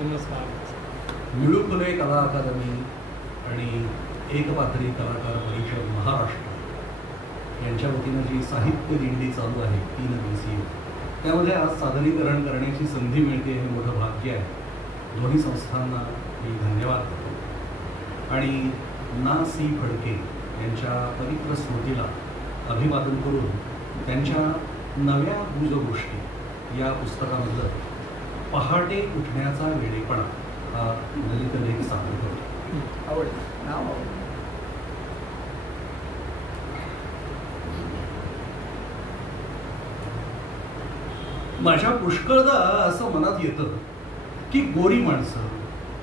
नमस्कार. निळूफुले कला अकादमी आणि एकपात्री कलाकार परिषद महाराष्ट्र यांच्या वतीनं जी साहित्य दिंडी चालू आहे 3 दिवसीय, त्यामध्ये आज सादरीकरण करण्याची संधी मिळते हे मोठं भाग्य आहे. दोन्ही संस्थांना मी धन्यवाद देतो आणि ना. सी. फडके यांच्या पवित्र स्मृतीला अभिवादन करून त्यांच्या नव्या गुजगोष्टी या पुस्तकामधलं पहाटे उठण्याचा वेडेपणा हा ललित लेख सादर करतो. आवडेल. माझ्या पुष्कळदा असं मनात येतं की गोरी माणसं,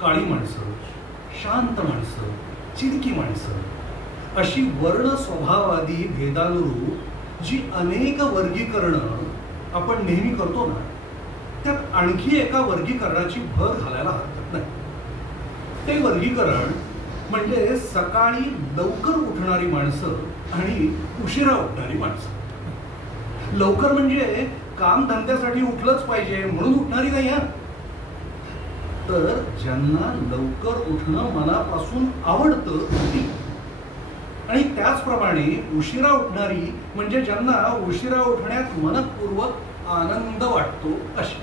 काळी माणसं, शांत माणसं, चिडकी माणसं अशी वर्ण स्वभावादी भेदानुरूप जी अनेक वर्गीकरणं आपण नेहमी करतो ना, त्यात आणखी एका वर्गीकरणाची भर घालायला हरकत नाही. ते वर्गीकरण म्हणजे सकाळी लवकर उठणारी माणसं आणि उशिरा उठणारी माणसं. लवकर म्हणजे काम धंद्यासाठी उठलंच पाहिजे म्हणून उठणारी नाही, तर ज्यांना लवकर उठणं मनापासून आवडतं ती. आणि त्याचप्रमाणे उशिरा उठणारी म्हणजे ज्यांना उशिरा उठण्यात मनपूर्वक आनंद वाटतो अशी.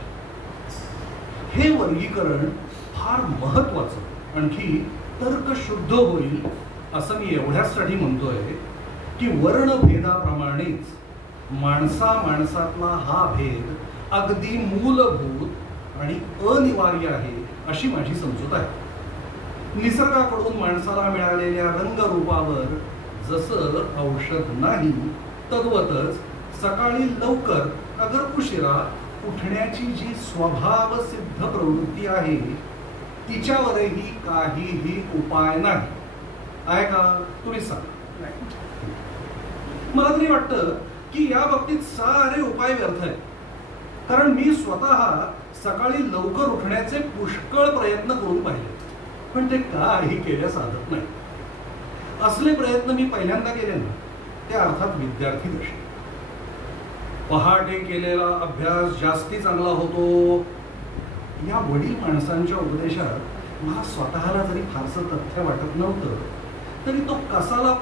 हे वर्गीकरण फार महत्वाचं, आणखी तर्कशुद्ध होईल असं मी एवढ्यासाठी म्हणतोय की वर्णभेदाप्रमाणेच माणसातला हा भेद अगदी मूलभूत आणि अनिवार्य आहे अशी माझी समजूत आहे. निसर्गाकडून माणसाला मिळालेल्या रंगरूपावर जसं औषध नाही, तद्वतच सकाळी लवकर अगर उशिरा उठण्याची जी स्वभावसिद्ध प्रवृत्ती आहे तिच्यावरही काहीही उपाय नाही. आहे का? तुम्ही सांगा. मला तरी वाटतं की या बाबतीत सारे उपाय व्यर्थ आहेत. कारण मी स्वतः सकाळी लवकर उठण्याचे पुष्कळ प्रयत्न करून पाहिले, पण ते काही केल्या साधत नाही. असले प्रयत्न मी पहिल्यांदा केले ना, ते अर्थात विद्यार्थी दशेत. पहाटे केलेला अभ्यास जास्ती चांगला होतो या वडील माणसांच्या उपदेशात मला स्वतःला जरी फारसं तथ्य वाटत नव्हतं, तरी तो कसाला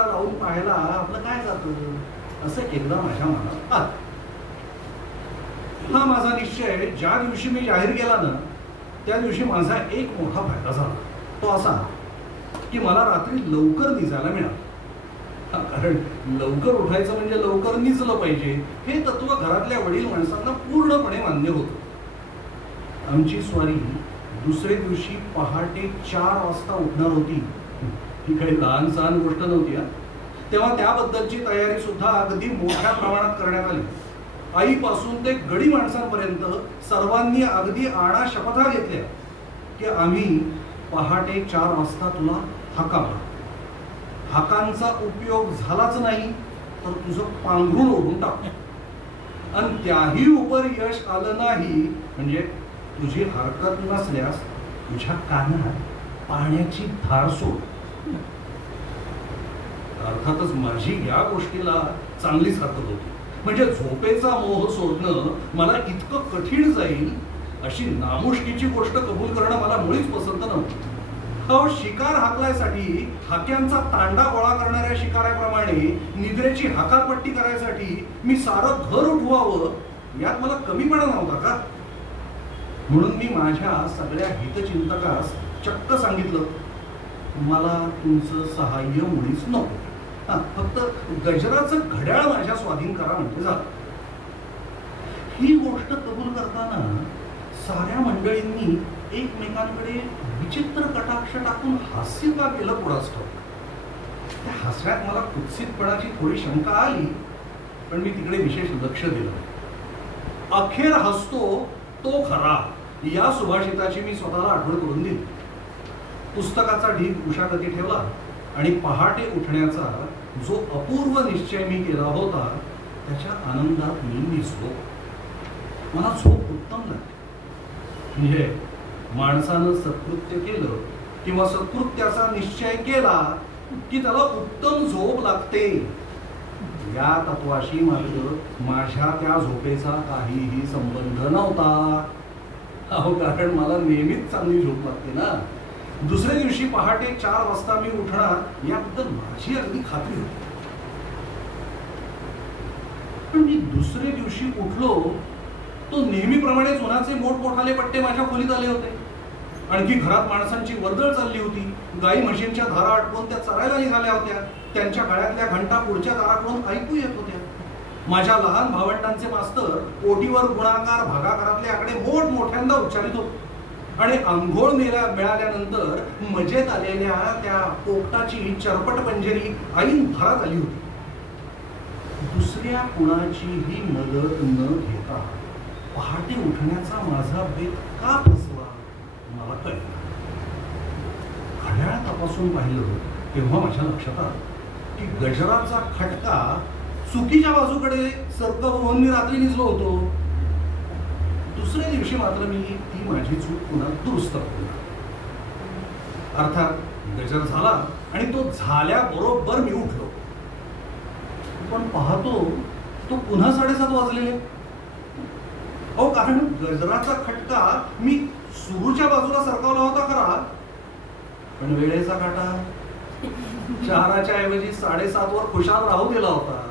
लावून पाहायला आपलं काय जातं असं एकदा माझ्या मनात आलं. हा माझा निश्चय ज्या दिवशी मी जाहीर केला ना, त्या दिवशी माझा एक मोठा फायदा झाला. तो असा की मला रात्री लवकर निजायला मिळालं. कारण लवकर उठायचं म्हणजे लवकर निजलं पाहिजे हे तत्व घरातल्या वडील माणसांना पूर्णपणे मान्य होतं. आमची स्वारी दुसरे दिवशी पहाटे 4 वाजता उठणार होती. ही काही लहान सहान गोष्ट नव्हती. तेव्हा त्याबद्दलची तयारी सुद्धा अगदी मोठ्या प्रमाणात करण्यात आली. आईपासून ते गडी माणसांपर्यंत सर्वांनी अगदी आडा शपथा घेतल्या की आम्ही पहाटे 4 वाजता तुला हाका मारू. हाकांचा उपयोग झालाच नाही तर तुझं पांघरून ओढून टाकू. आणि त्याही उपर यश आलं नाही म्हणजे तुझी हरकत नसल्यास तुझ्या कानात पाण्याची धार सोड. अर्थातच माझी या गोष्टीला चांगलीच हरकत होती. म्हणजे झोपेचा मोह सोडणं मला इतकं कठीण जाईल अशी नामुष्कीची गोष्ट कबूल करणं मला मुळीच पसंत नव्हतं. हो, शिकार हाकलायसाठी हाक्यांचा तांडा गोळा करणाऱ्या शिकाऱ्याप्रमाणे निद्रेची हाकालपट्टी करायसाठी मी सारं घर उठवावं यात मला कमीपणा नव्हता का? म्हणून मी माझ्या सगळ्या हितचिंतकास चक्क सांगितलं, मला तुमचं सहाय्य मुळीच नको. फक्त गजराचं घड्याळ माझ्या स्वाधीन करा म्हणजे झालं. ही गोष्ट कबूल करताना साऱ्या मंडळींनी एकमेकांकडे विचित्र कटाक्ष टाकून हास्य का केलं कोणाच ठाऊक. त्या हसण्यात मला कुत्सितपणाची थोडी शंका आली, पण मी तिकडे विशेष लक्ष दिलं. अखेर हसतो तो खरा या सुभाषिताची मी स्वतःला आठवण करून दिली. पुस्तकाचा ढीग उशागती ठेवला आणि पहाटे उठण्याचा जो अपूर्व निश्चय मी केला होता त्याच्या आनंदात मी निजलो. मला झोप उत्तम लागली. म्हणजे माणसानं सत्कृत्य केलं किंवा सत्कृत्याचा निश्चय केला की त्याला उत्तम झोप लागते. या तत्वाशी मात्र माझ्या त्या झोपेचा काहीही संबंध नव्हता. अहो, कारण मला नेहमीच चांगली झोप लागते ना. दुसऱ्या दिवशी पहाटे 4 वाजता मी उठणार याबद्दल माझी अगदी खात्री होती. पण मी दुसऱ्या दिवशी उठलो तो नेहमीप्रमाणेच उन्हाचे मोठमोठाले पट्टे माझ्या खोलीत आले होते. आणखी घरात माणसांची वर्दळ चालली होती. गाई म्हशींच्या धारा आटवून त्या चरायला निघाल्या होत्या. त्यांच्या गळ्यातल्या घंटा पुढच्या दाराकडून ऐकू येत होत्या. माझ्या लहान भावंडांचे मास्तर ओटीवर गुणाकार भागाकारातले आकडे मोठमोठ्यांदा उच्चारित होते. आणि आंघोळ मिळाल्यानंतर मजेत आलेल्या त्या पोपटाची चरपट पंजेरी ऐन भरात आली होती. दुसऱ्या कुणाचीही मदत न घेता पहाटे उठण्याचा माझा बेत का फसला मला कळलं. घड्याळ तपासून पाहिलं तेव्हा माझ्या लक्षात आलं की गजराचा खटका चुकीच्या बाजूकडे सरकवून मी रात्री निजलो होतो. दुसऱ्या दिवशी मात्र मी ती माझी चूक पुन्हा दुरुस्त केली. अर्थात गजर झाला आणि तो झाल्याबरोबर मी उठलो. पण पाहतो तो पुन्हा 7:30 वाजलेले. अहो, कारण गजराचा खटका मी सुरूच्या बाजूला सरकवला होता खरा, पण वेळेचा काटा 4च्या ऐवजी 7:30 वर खुशाल राहू दिला होता.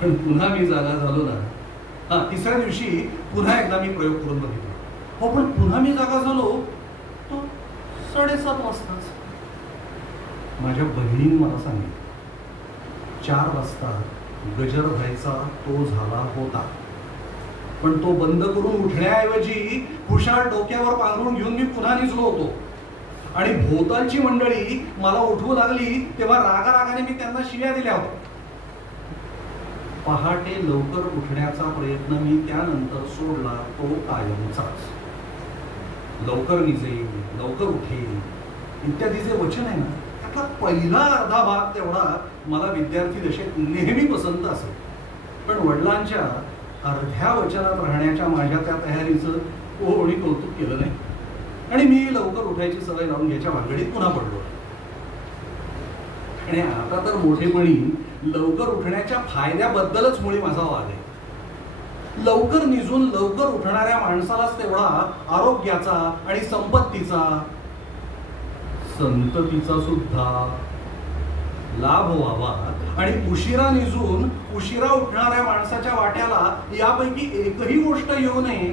पण पुन्हा मी जागा झालो ना. तिसऱ्या दिवशी पुन्हा एकदा मी प्रयोग करून बघितला. हो, पण पुन्हा मी जागा झालो तो 7:30 वाजताच. माझ्या बहिणीने मला सांगितलं 4 वाजता गजर व्हायचा तो झाला होता. पण तो बंद करून उठण्याऐवजी खुशाल डोक्यावर पांघरून घेऊन मी पुन्हा निजलो होतो. आणि भोवतालची मंडळी मला उठवू लागली तेव्हा रागारागाने मी त्यांना शिव्या दिल्या होत्या. पहाटे लवकर उठण्याचा प्रयत्न मी त्यानंतर सोडला तो कायमचाच. लवकर निजेल, लवकर उठेल इत्यादी जे वचन आहे ना, त्यातला पहिला अर्धा भाग तेवढा मला विद्यार्थी दशेत नेहमी पसंत असेल. पण वडिलांच्या अर्ध्या वचनात राहण्याच्या माझ्या त्या तयारीचं कोणी कौतुक केलं नाही. आणि मी लवकर उठायची सवय लावून घ्यायच्या भानगडीत पुन्हा पडलो. आणि आता तर मोठेपणी लवकर उठण्याच्या फायद्याबद्दलच मुळी माझा वाद आहे. लवकर निजून लवकर उठणाऱ्या माणसालाच तेवढा आरोग्याचा आणि संपत्तीचा, संततीचा सुद्धा लाभ व्हावा. आणि उशिरा निजून उशिरा उठणाऱ्या माणसाच्या वाट्याला यापैकी एकही गोष्ट येऊ नये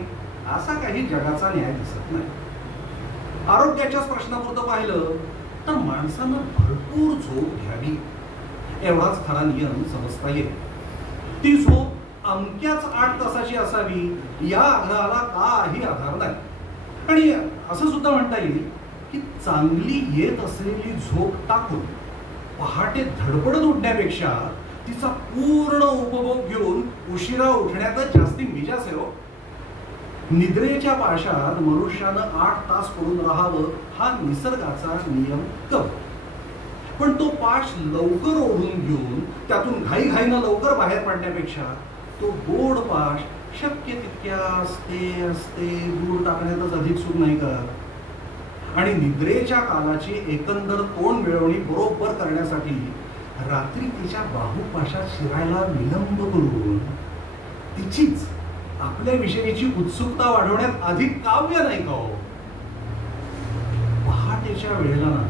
असा काही जगाचा न्याय दिसत नाही. आरोग्याच्याच प्रश्नापुरतं पाहिलं तर माणसानं भरपूर झोप घ्यावी एवढाच खरा नियम समजता येईल. ती झोप अमक्याच 8 तासाची असावी या आग्रहाला काही आधार नाही. आणि असं सुद्धा म्हणता येईल की चांगली येत असलेली झोप टाकून पहाटे धडपडत उठण्यापेक्षा तिचा पूर्ण उपभोग घेऊन उशिरा उठण्यातच जास्ती मिजास आहे हो. निद्रेच्या पाशात मनुष्यानं 8 तास पडून राहावं हा निसर्गाचा नियम कब. पण तो पाश लवकर ओढून घेऊन त्यातून घाईघाईनं लवकर बाहेर पडण्यापेक्षा तो गोड पाश शक्य तितक्या असते दूर टाकण्यातच अधिक सुख नाही का. आणि निद्रेच्या कालाची एकंदर तोंड मिळवणी बरोबर करण्यासाठी रात्री तिच्या बाहुपाशात शिरायला विलंब करून तिचीच आपल्याविषयीची उत्सुकता वाढवण्यात अधिक काव्य नाही का हो. पहाटेच्या वेळेला ना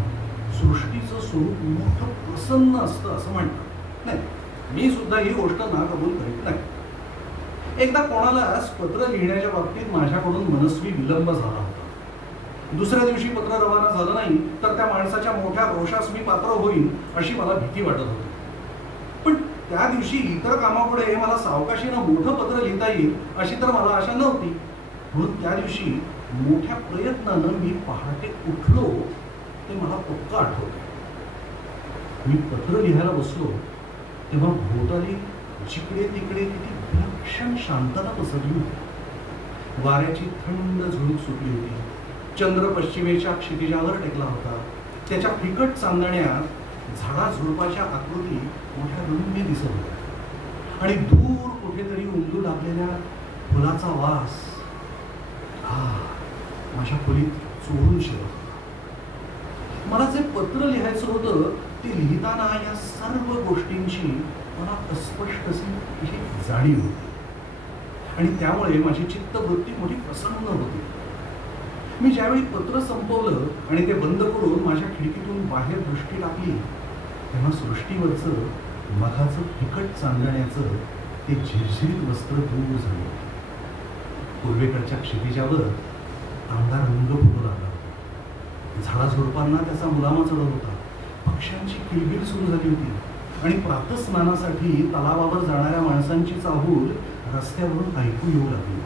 सृष्टीचं स्वरूप मोठं प्रसन्न असतं असं म्हणतात. नाही, मी सुद्धा ही गोष्ट ना कबूल करीत नाही. एकदा कोणालाच पत्र लिहिण्याच्या बाबतीत माझ्याकडून मनस्वी विलंब झाला होता. दुसऱ्या दिवशी पत्र रवाना झालं नाही तर त्या माणसाच्या मोठ्या रोषास मी पात्र होईन अशी मला भीती वाटत होती. पण त्या दिवशी इतर कामापुढे मला सावकाशीनं मोठं पत्र लिहिता येईल अशी तर मला आशा नव्हती. म्हणून त्या दिवशी मोठ्या प्रयत्नानं मी पहाटे उठलो ते मला पक्का आठवतं. मी पत्र लिहायला बसलो तेव्हा भोवताली जिकडे तिकडे किती विलक्षण शांतता पसरली होती. वाऱ्याची थंड झुळूक सुटली होती. चंद्र पश्चिमेच्या क्षितिजावर टेकला होता. त्याच्या फिकट चांदण्यात झाडाझुडपाच्या आकृती मोठ्या रम्य दिसत होत्या. आणि दूर कुठेतरी उमलू लागलेल्या फुलाचा वास माझ्या खोलीत चोरून शिरत होता. मला जे पत्र लिहायचं होतं ते लिहिताना या सर्व गोष्टींची मला अस्पष्ट अशी जाणीव होती. आणि त्यामुळे माझी चित्तवृत्ती मोठी प्रसन्न होती. मी ज्यावेळी पत्र संपवलं आणि ते बंद करून माझ्या खिडकीतून बाहेर दृष्टी टाकली तेव्हा सृष्टीवरचं मघाचं फिकट चांदण्याचं ते झिरझिरीत वस्त्र दूर झालं. पूर्वेकडच्या क्षितिजावर तांबडा रंग फुटू लागला. झाडाझुडपांना त्याचा मुलामा चढत होता. पक्ष्यांची किलबिल सुरू झाली होती आणि प्रातस्नानासाठी तलावावर जाणाऱ्या माणसांची चाहूल रस्त्यावरून ऐकू येऊ लागली.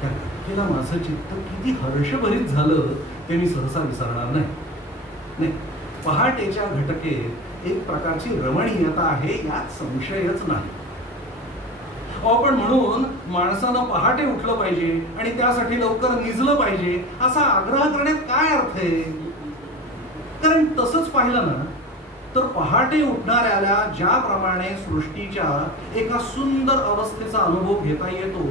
त्या घटकेला माझं चित्त किती हर्षभरीत झालं ते मी सहसा विसरणार नाही. पहाटेच्या घटकेत एक प्रकारची रमणीयता आहे यात संशयच नाही. पण म्हणून माणसानं पहाटे उठलं पाहिजे आणि त्यासाठी लवकर निजलं पाहिजे असा आग्रह करण्यात काय अर्थ आहे? कारण तसंच पाहिलं ना तर पहाटे उठणाऱ्याला ज्याप्रमाणे सृष्टीच्या एका सुंदर अवस्थेचा अनुभव घेता येतो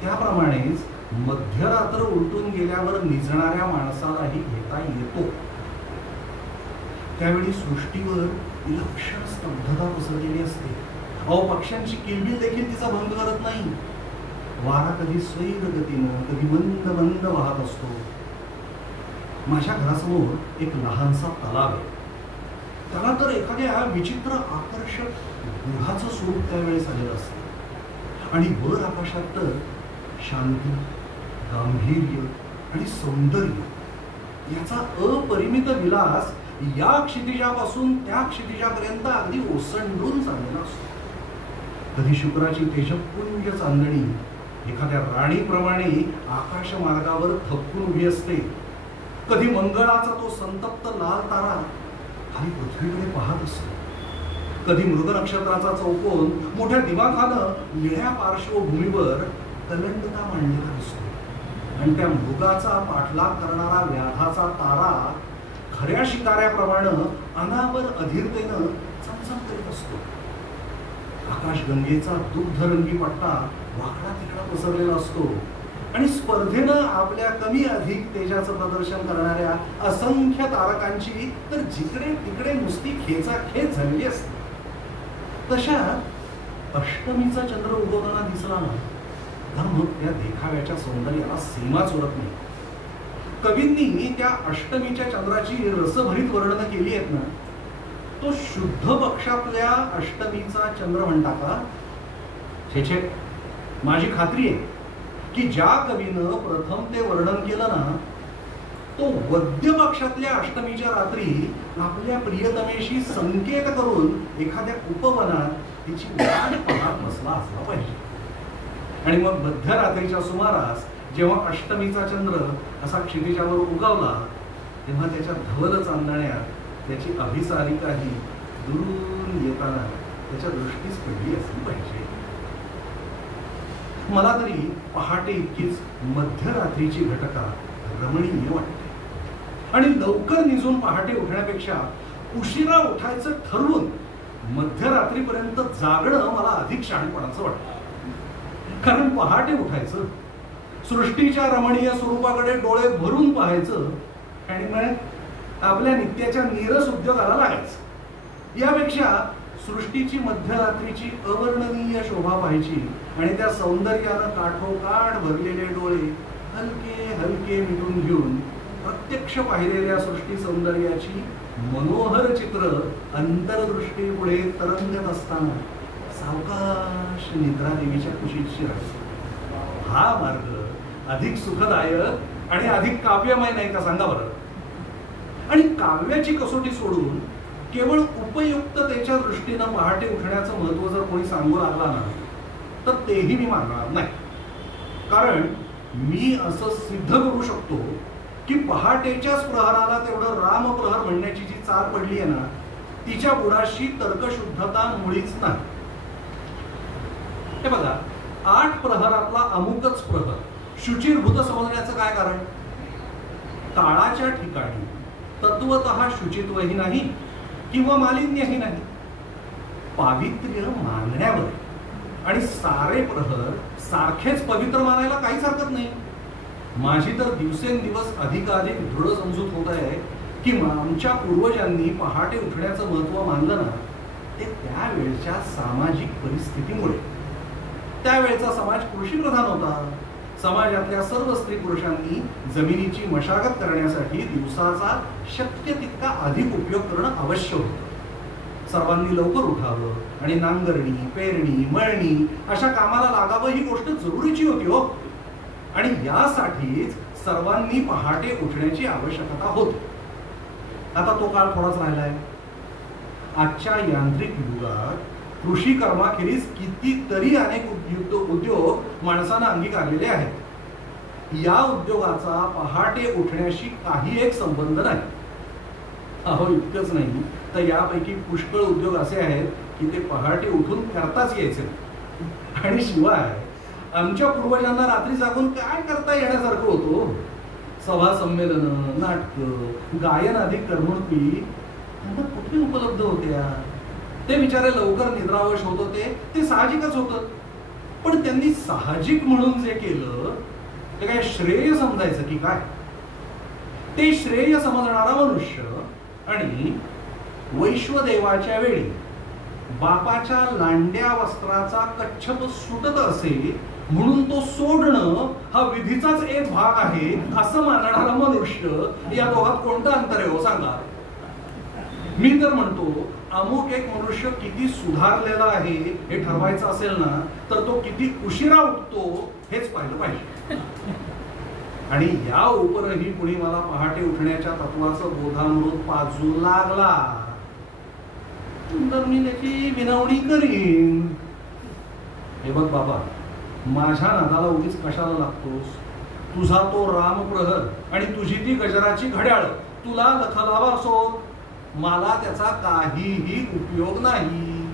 त्याप्रमाणेच मध्यरात्र उलटून गेल्यावर निजणाऱ्या माणसालाही घेता येतो. त्यावेळी सृष्टीवर विलक्षण स्तब्धता पसरलेली असते. पक्ष्यांची किलबिल देखील तिचा भंग करत नाही. वारा कधी स्वैर गतीनं कधी मंद मंद वाहत असतो. माझ्या घरासमोर एक लहानसा तलाव आहे. त्याला तर एखाद्या विचित्र आकर्षक गुहाचं स्वरूप त्यावेळेस आलेलं असतं आणि वर आकाशात तर शांती, गांभीर्य आणि सौंदर्य याचा अपरिमित विलास या क्षितिजापासून त्या क्षितिजापर्यंत अगदी ओसंडून चाललेला असतो. कधी शुक्राची तेजपुंज चांदणी एखाद्या राणीप्रमाणे आकाश मार्गावर थपकून उभी असते. कधी मंगळाचा तो संतप्त लाल तारा खाली पृथ्वीकडे पाहत असतो. कधी मृग नक्षत्राचा चौकोन मोठ्या दिमाखानं निळ्या पार्श्वभूमीवर कलंडता मांडलेला दिसतो आणि त्या मृगाचा पाठलाग करणारा व्याधाचा तारा खऱ्या शिकाऱ्याप्रमाणे अनावर अधीरतेनं चमचम करीत असतो. आकाशगंगेचा दुग्धरंगी पट्टा वाकडा तिकडा पसरलेला असतो आणि स्पर्धेनं आपल्या कमी अधिक तेजाचं प्रदर्शन करणाऱ्या असंख्य तारकांची तर जिकडे तिकडे नुसती खेचाखेच झालेली असते. तशा अष्टमीचा चंद्र उगवताना दिसला ना तर मग त्या देखाव्याच्या सौंदर्याला सीमाच उरत नाही. कवींनी त्या अष्टमीच्या चंद्राची रसभरीत वर्णनं केली आहेत ना. तो शुद्ध पक्षातल्या अष्टमीचा चंद्र म्हणता का? छे, माझी खात्री आहे की ज्या कवीनं प्रथम ते वर्णन केलं ना तो वद्य पक्षातल्या अष्टमीच्या रात्री आपल्या प्रियतमेशी संकेत करून एखाद्या उपवनात तिची वाट पाहत बसला असला पाहिजे. आणि मग मध्यरात्रीच्या सुमारास जेव्हा अष्टमीचा चंद्र असा क्षितिजावर उगवला तेव्हा त्याच्या धवल चांदण्यात त्याची अभिसारिकाही दुरून येताना त्याच्या दृष्टीस पडली असली पाहिजे. मला तरी पहाटे इतकीच मध्यरात्रीची घटका रमणीय वाटते आणि लवकर निजून पहाटे उठण्यापेक्षा उशिरा उठायचं ठरवून मध्यरात्रीपर्यंत जागणं मला अधिक शहाणपणाचं वाटतं. कारण पहाटे उठायचं, सृष्टीच्या रमणीय स्वरूपाकडे डोळे भरून पाहायचं आणि मग आपल्या नित्याच्या नीरस उद्योगाला लागायचं. यापेक्षा सृष्टीची मध्यरात्रीची अवर्णनीय शोभा पाहायची आणि त्या सौंदर्यानं काठोकाठ भरलेले डोळे हलके हलके मिटून घेऊन प्रत्यक्ष पाहिलेल्या सृष्टी सौंदर्याची मनोहर चित्र अंतरदृष्टी पुढे तरंगत असताना सावकाश निद्रा देवीच्या कुशीत शिरायचं. हा मार्ग अधिक सुखदायक आणि अधिक काव्यमय नाही का सांगा बरं? आणि काव्याची कसोटी सोडून केवळ उपयुक्ततेच्या दृष्टीनं पहाटे उठण्याचं महत्व जर कोणी सांगू लागला ना तर तेही मी मानणार नाही. कारण मी असं सिद्ध करू शकतो की पहाटेच्याच प्रहराला तेवढं रामप्रहर म्हणण्याची जी चाल पडली आहे ना तिच्या बुडाशी तर्कशुद्धता मुळीच नाही. हे बघा, 8 प्रहरातला अमुकच प्रहर शुचिर्भूत समजण्याचं काय कारण? काळाच्या ठिकाणी तत्वतः शुचित्वही नाही किंवा मालिन्यही नाही, पावित्र्य मानण्यावर. आणि सारे प्रहर सारखेच पवित्र मानायला काहीच हरकत नाही. माझी तर दिवसेंदिवस अधिकाधिक दृढ समजूत होत आहे की आमच्या पूर्वजांनी पहाटे उठण्याचं महत्व मानलं ना ते त्यावेळच्या सामाजिक परिस्थितीमुळे, त्यावेळेचा समाज कृषीप्रधान होता. समाजातल्या सर्व स्त्री पुरुषांनी जमिनीची मशागत करण्यासाठी दिवसाचा शक्य तितका अधिक उपयोग करणं आवश्यक होतं. सर्वांनी लवकर उठावं आणि नांगरणी, पेरणी, मळणी अशा कामाला लागावं ही गोष्ट जरुरीची होती हो. आणि यासाठीच सर्वांनी पहाटे उठण्याची आवश्यकता होती. आता तो काळ थोडाच राहिलाय. आजच्या यांत्रिक युगात कृषी कर्माखेरीज कितीतरी अनेक उद्योग माणसांना अंगीकारलेले आहेत. या उद्योगाचा पहाटे उठण्याशी काही एक संबंध नाही. अहो, इतकंच नाही तर यापैकी पुष्कळ उद्योग असे आहेत की ते पहाटे उठून करताच यायचे. आणि शिवाय आमच्या पूर्वजांना रात्री जागून काय करता येण्यासारखं होतं. सभा संमेलन, नाटक, गायन आदी करमणुकी त्यांना कुठे उपलब्ध होत्या. ते बिचारे लवकर निद्रावश होत होते, ते साहजिकच होतं. पण त्यांनी साहजिक म्हणून जे केलं ते काय श्रेय समजायचं की काय. ते श्रेय समजणारा मनुष्य आणि वैश्वदेवाच्या वेळी बापाच्या लांड्या वस्त्राचा कच्छप सुटत असे म्हणून तो सोडणं हा विधीचाच एक भाग आहे असं मानणारा मनुष्य या दोघात कोणतं अंतर आहे हो सांगा. मी तर म्हणतो अमुक एक मनुष्य किती सुधारलेला आहे हे ठरवायचं असेल ना तर तो किती उशिरा उठतो हेच पाहिलं पाहिजे. आणि या उपरही कुणी मला पहाटे उठण्याच्या तत्वाचं बोधामृत पाजू लागला तर मी त्याची विनवणी करीन. हे बघ बाबा, माझ्या नादाला उगीच कशाला लागतोस. तुझा तो रामप्रहर आणि तुझी ती गजराची घड्याळ तुला लखलावा असो, मला त्याचा काहीही उपयोग नाही.